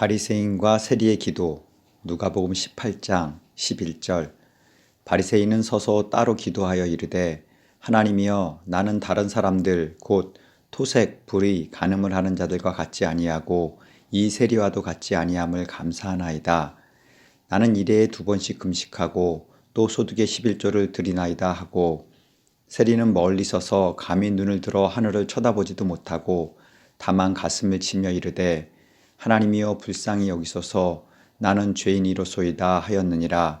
바리새인과 세리의 기도. 누가복음 18장 11절. 바리새인은 서서 따로 기도하여 이르되, 하나님이여, 나는 다른 사람들 곧 토색, 불의, 간음을 하는 자들과 같지 아니하고 이 세리와도 같지 아니함을 감사하나이다. 나는 일해에 2번씩 금식하고 또 소득의 11조를 드리나이다 하고, 세리는 멀리 서서 감히 눈을 들어 하늘을 쳐다보지도 못하고 다만 가슴을 치며 이르되, 하나님이여, 불쌍히 여기소서, 나는 죄인이로소이다 하였느니라.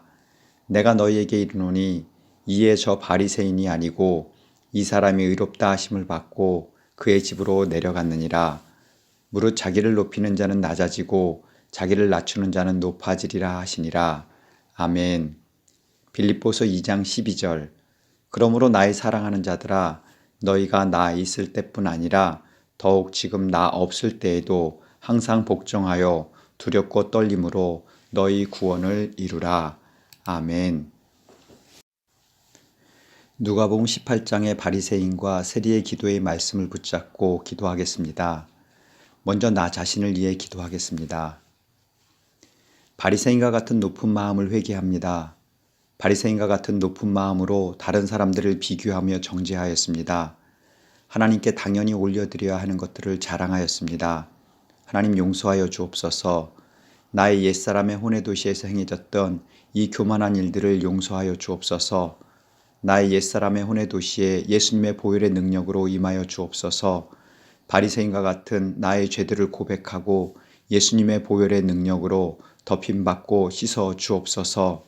내가 너희에게 이르노니 이에 저 바리새인이 아니고 이 사람이 의롭다 하심을 받고 그의 집으로 내려갔느니라. 무릇 자기를 높이는 자는 낮아지고 자기를 낮추는 자는 높아지리라 하시니라. 아멘. 빌립보서 2장 12절. 그러므로 나의 사랑하는 자들아, 너희가 나 있을 때뿐 아니라 더욱 지금 나 없을 때에도 항상 복종하여 두렵고 떨림으로 너희 구원을 이루라. 아멘. 누가복음 18장의 바리새인과 세리의 기도의 말씀을 붙잡고 기도하겠습니다. 먼저 나 자신을 위해 기도하겠습니다. 바리새인과 같은 높은 마음을 회개합니다. 바리새인과 같은 높은 마음으로 다른 사람들을 비교하며 정죄하였습니다. 하나님께 당연히 올려드려야 하는 것들을 자랑하였습니다. 하나님, 용서하여 주옵소서. 나의 옛사람의 혼의 도시에서 행해졌던 이 교만한 일들을 용서하여 주옵소서. 나의 옛사람의 혼의 도시에 예수님의 보혈의 능력으로 임하여 주옵소서. 바리새인과 같은 나의 죄들을 고백하고 예수님의 보혈의 능력으로 덮임받고 씻어 주옵소서.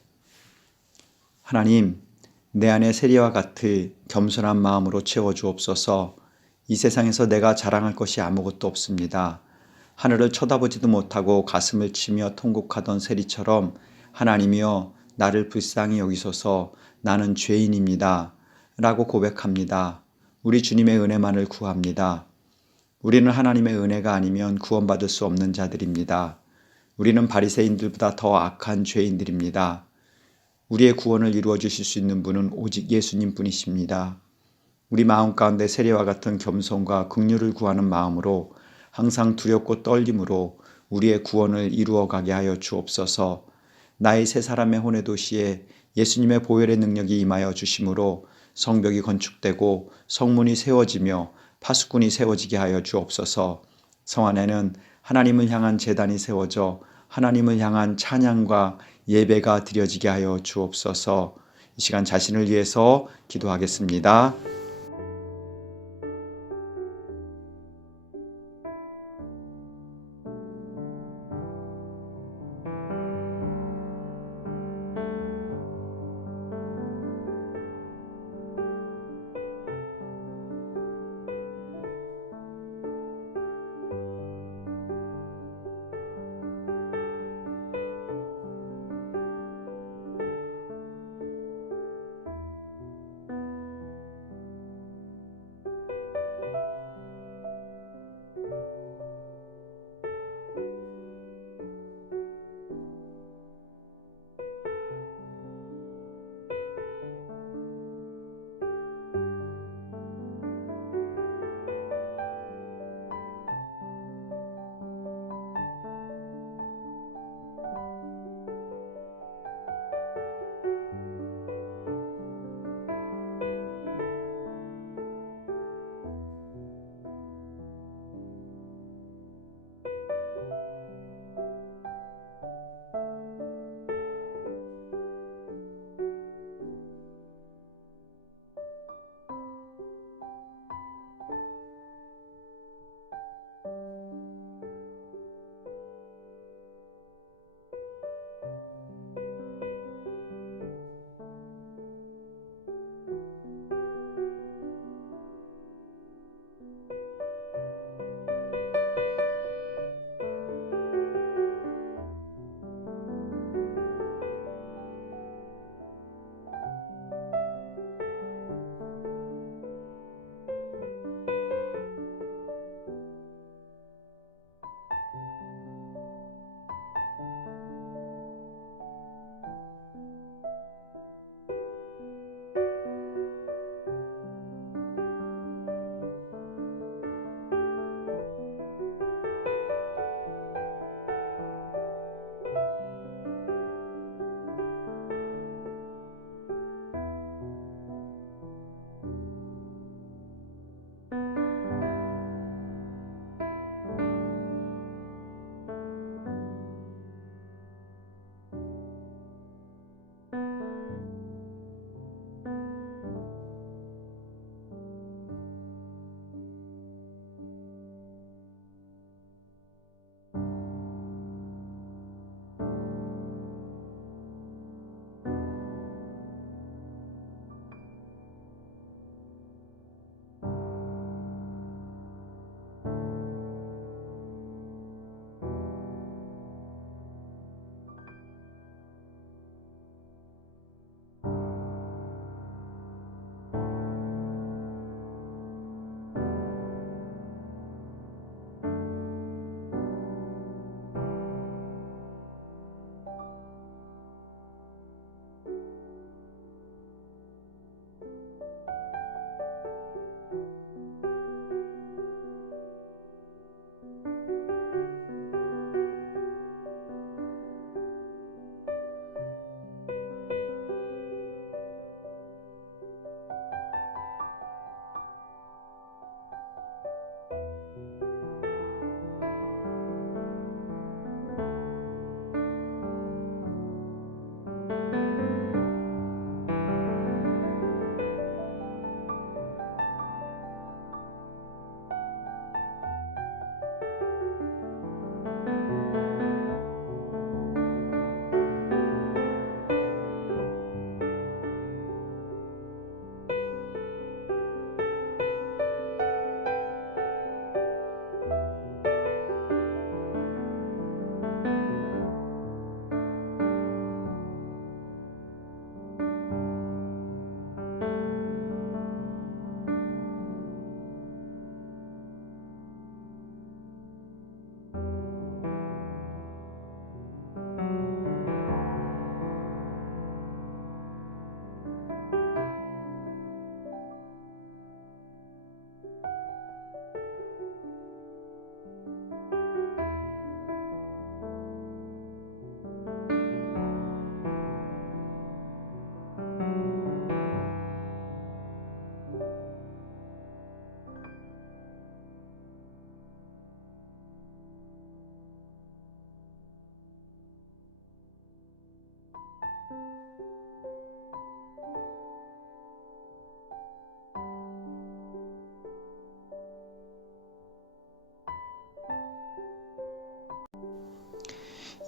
하나님, 내 안에 세리와 같이 겸손한 마음으로 채워 주옵소서. 이 세상에서 내가 자랑할 것이 아무것도 없습니다. 하늘을 쳐다보지도 못하고 가슴을 치며 통곡하던 세리처럼, 하나님이여, 나를 불쌍히 여기소서, 나는 죄인입니다 라고 고백합니다. 우리 주님의 은혜만을 구합니다. 우리는 하나님의 은혜가 아니면 구원받을 수 없는 자들입니다. 우리는 바리새인들보다 더 악한 죄인들입니다. 우리의 구원을 이루어 주실 수 있는 분은 오직 예수님 뿐이십니다. 우리 마음 가운데 세리와 같은 겸손과 긍휼을 구하는 마음으로 항상 두렵고 떨림으로 우리의 구원을 이루어 가게 하여 주옵소서. 나의 새 사람의 혼의 도시에 예수님의 보혈의 능력이 임하여 주심으로 성벽이 건축되고 성문이 세워지며 파수꾼이 세워지게 하여 주옵소서. 성 안에는 하나님을 향한 제단이 세워져 하나님을 향한 찬양과 예배가 드려지게 하여 주옵소서. 이 시간 자신을 위해서 기도하겠습니다.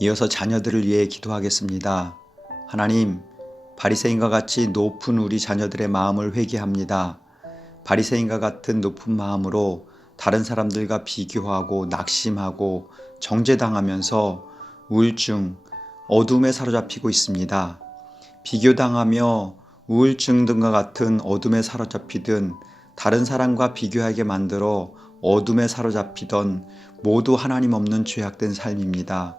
이어서 자녀들을 위해 기도하겠습니다. 하나님, 바리새인과 같이 높은 우리 자녀들의 마음을 회개합니다. 바리새인과 같은 높은 마음으로 다른 사람들과 비교하고 낙심하고 정죄당하면서 우울증, 어둠에 사로잡히고 있습니다. 비교당하며 우울증 등과 같은 어둠에 사로잡히든 다른 사람과 비교하게 만들어 어둠에 사로잡히던 모두 하나님 없는 죄악된 삶입니다.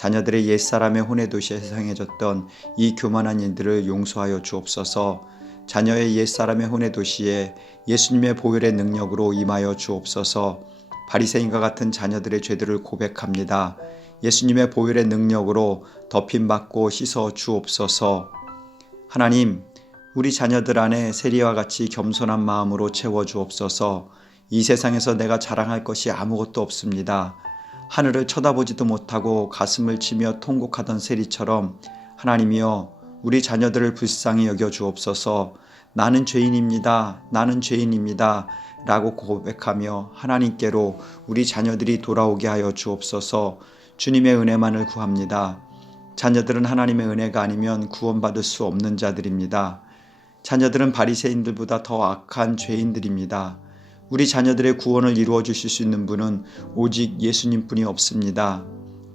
자녀들의 옛사람의 혼외도시에 세상해졌던 이 교만한 일들을 용서하여 주옵소서. 자녀의 옛사람의 혼외도시에 예수님의 보혈의 능력으로 임하여 주옵소서. 바리새인과 같은 자녀들의 죄들을 고백합니다. 예수님의 보혈의 능력으로 덮임받고 씻어 주옵소서. 하나님, 우리 자녀들 안에 세리와 같이 겸손한 마음으로 채워 주옵소서. 이 세상에서 내가 자랑할 것이 아무것도 없습니다. 하늘을 쳐다보지도 못하고 가슴을 치며 통곡하던 세리처럼 하나님이여 우리 자녀들을 불쌍히 여겨 주옵소서. 나는 죄인입니다. 나는 죄인입니다. 라고 고백하며 하나님께로 우리 자녀들이 돌아오게 하여 주옵소서. 주님의 은혜만을 구합니다. 자녀들은 하나님의 은혜가 아니면 구원받을 수 없는 자들입니다. 자녀들은 바리새인들보다 더 악한 죄인들입니다. 우리 자녀들의 구원을 이루어 주실 수 있는 분은 오직 예수님뿐이 없습니다.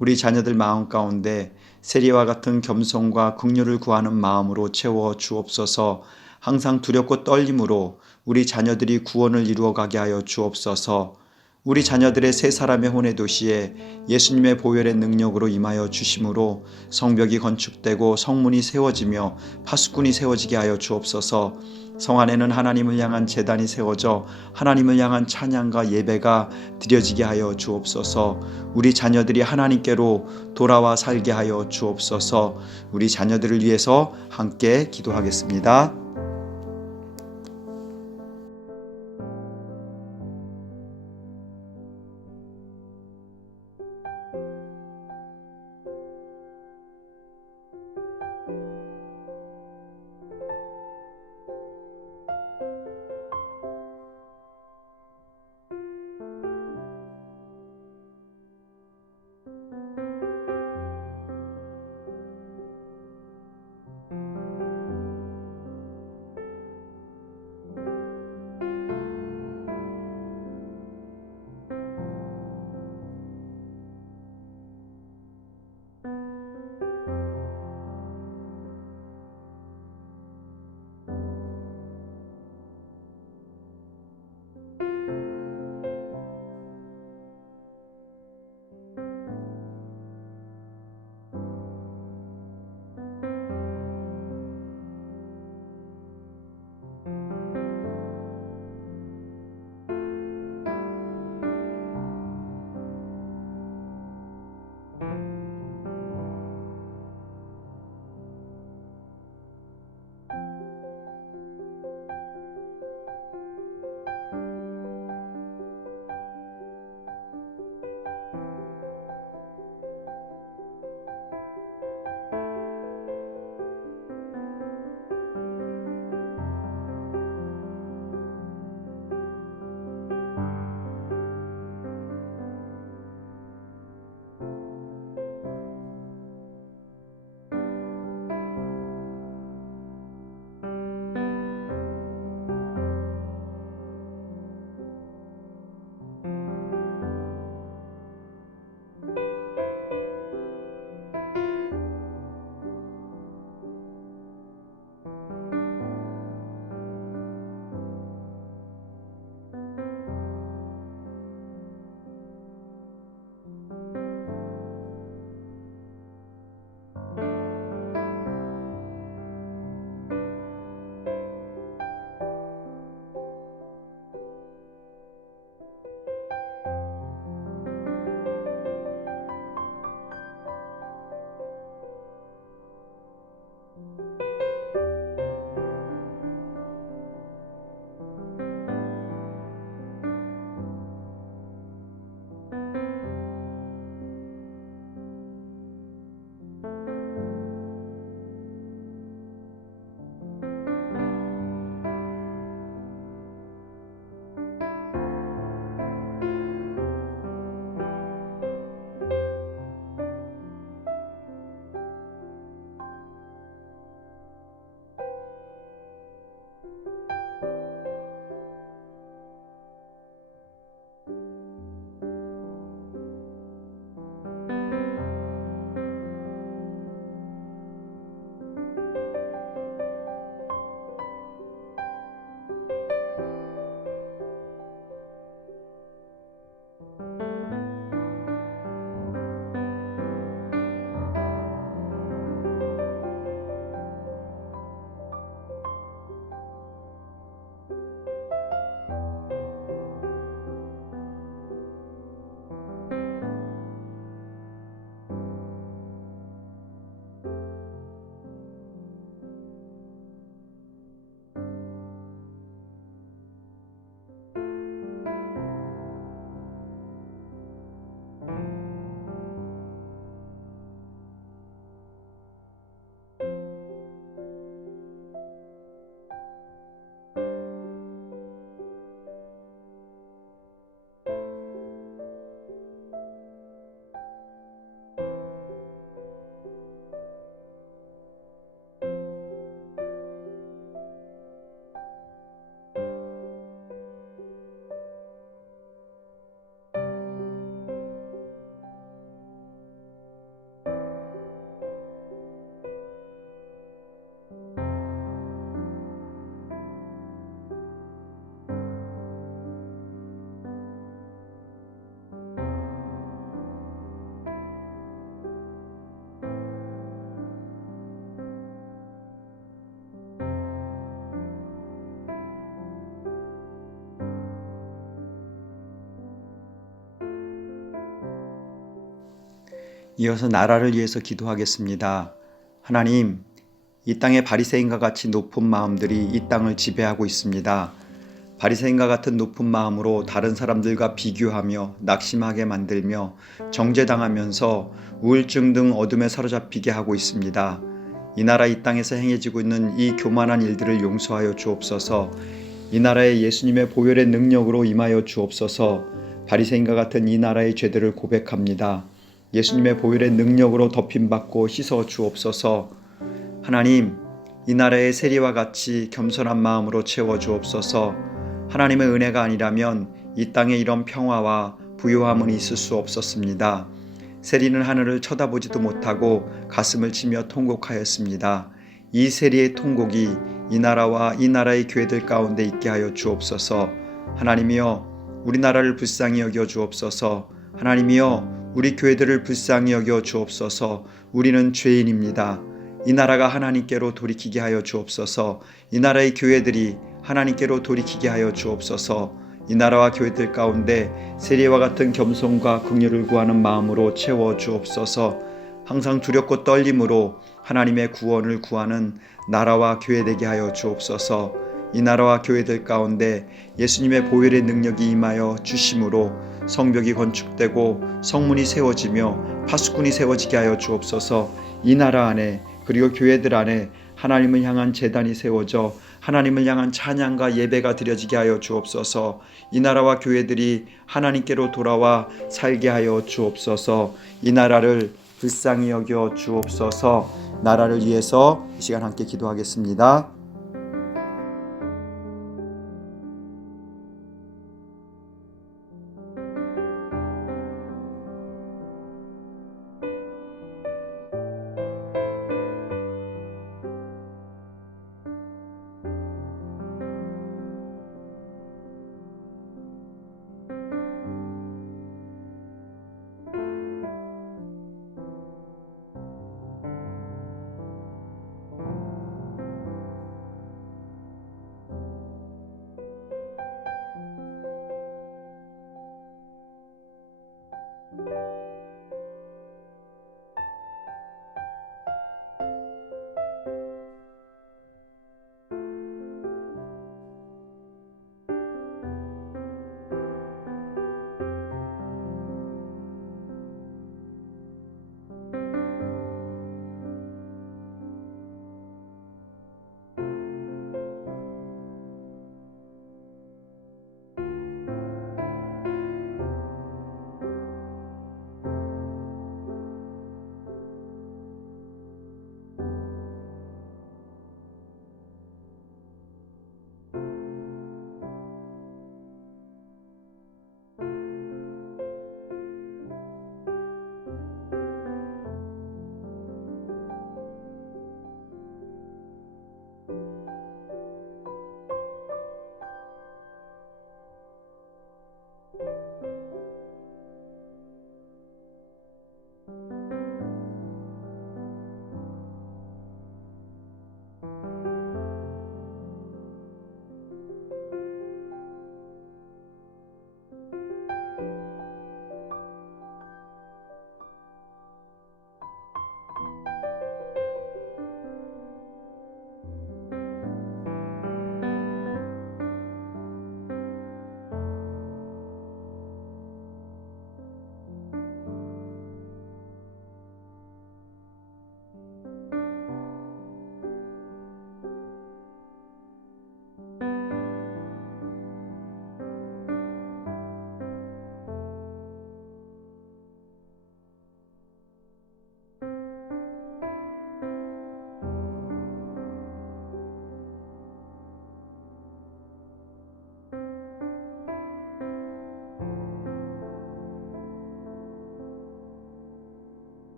우리 자녀들 마음 가운데 세리와 같은 겸손과 긍휼을 구하는 마음으로 채워 주옵소서. 항상 두렵고 떨림으로 우리 자녀들이 구원을 이루어 가게 하여 주옵소서. 우리 자녀들의 세 사람의 혼의 도시에 예수님의 보혈의 능력으로 임하여 주심으로 성벽이 건축되고 성문이 세워지며 파수꾼이 세워지게 하여 주옵소서. 성 안에는 하나님을 향한 제단이 세워져 하나님을 향한 찬양과 예배가 드려지게 하여 주옵소서. 우리 자녀들이 하나님께로 돌아와 살게 하여 주옵소서. 우리 자녀들을 위해서 함께 기도하겠습니다. 이어서 나라를 위해서 기도하겠습니다. 하나님, 이 땅의 바리새인과 같이 높은 마음들이 이 땅을 지배하고 있습니다. 바리새인과 같은 높은 마음으로 다른 사람들과 비교하며 낙심하게 만들며 정죄당하면서 우울증 등 어둠에 사로잡히게 하고 있습니다. 이 나라 이 땅에서 행해지고 있는 이 교만한 일들을 용서하여 주옵소서. 이 나라에 예수님의 보혈의 능력으로 임하여 주옵소서. 바리새인과 같은 이 나라의 죄들을 고백합니다. 예수님의 보혈의 능력으로 덮임받고 씻어 주옵소서. 하나님, 이 나라의 세리와 같이 겸손한 마음으로 채워 주옵소서. 하나님의 은혜가 아니라면 이 땅에 이런 평화와 부요함은 있을 수 없었습니다. 세리는 하늘을 쳐다보지도 못하고 가슴을 치며 통곡하였습니다. 이 세리의 통곡이 이 나라와 이 나라의 교회들 가운데 있게 하여 주옵소서. 하나님이여, 우리나라를 불쌍히 여겨 주옵소서. 하나님이여, 우리 교회들을 불쌍히 여겨 주옵소서. 우리는 죄인입니다. 이 나라가 하나님께로 돌이키게 하여 주옵소서. 이 나라의 교회들이 하나님께로 돌이키게 하여 주옵소서. 이 나라와 교회들 가운데 세리와 같은 겸손과 긍휼을 구하는 마음으로 채워 주옵소서. 항상 두렵고 떨림으로 하나님의 구원을 구하는 나라와 교회 되게 하여 주옵소서. 이 나라와 교회들 가운데 예수님의 보혈의 능력이 임하여 주심으로 성벽이 건축되고 성문이 세워지며 파수꾼이 세워지게 하여 주옵소서. 이 나라 안에 그리고 교회들 안에 하나님을 향한 제단이 세워져 하나님을 향한 찬양과 예배가 드려지게 하여 주옵소서. 이 나라와 교회들이 하나님께로 돌아와 살게 하여 주옵소서. 이 나라를 불쌍히 여겨 주옵소서. 나라를 위해서 이 시간 함께 기도하겠습니다.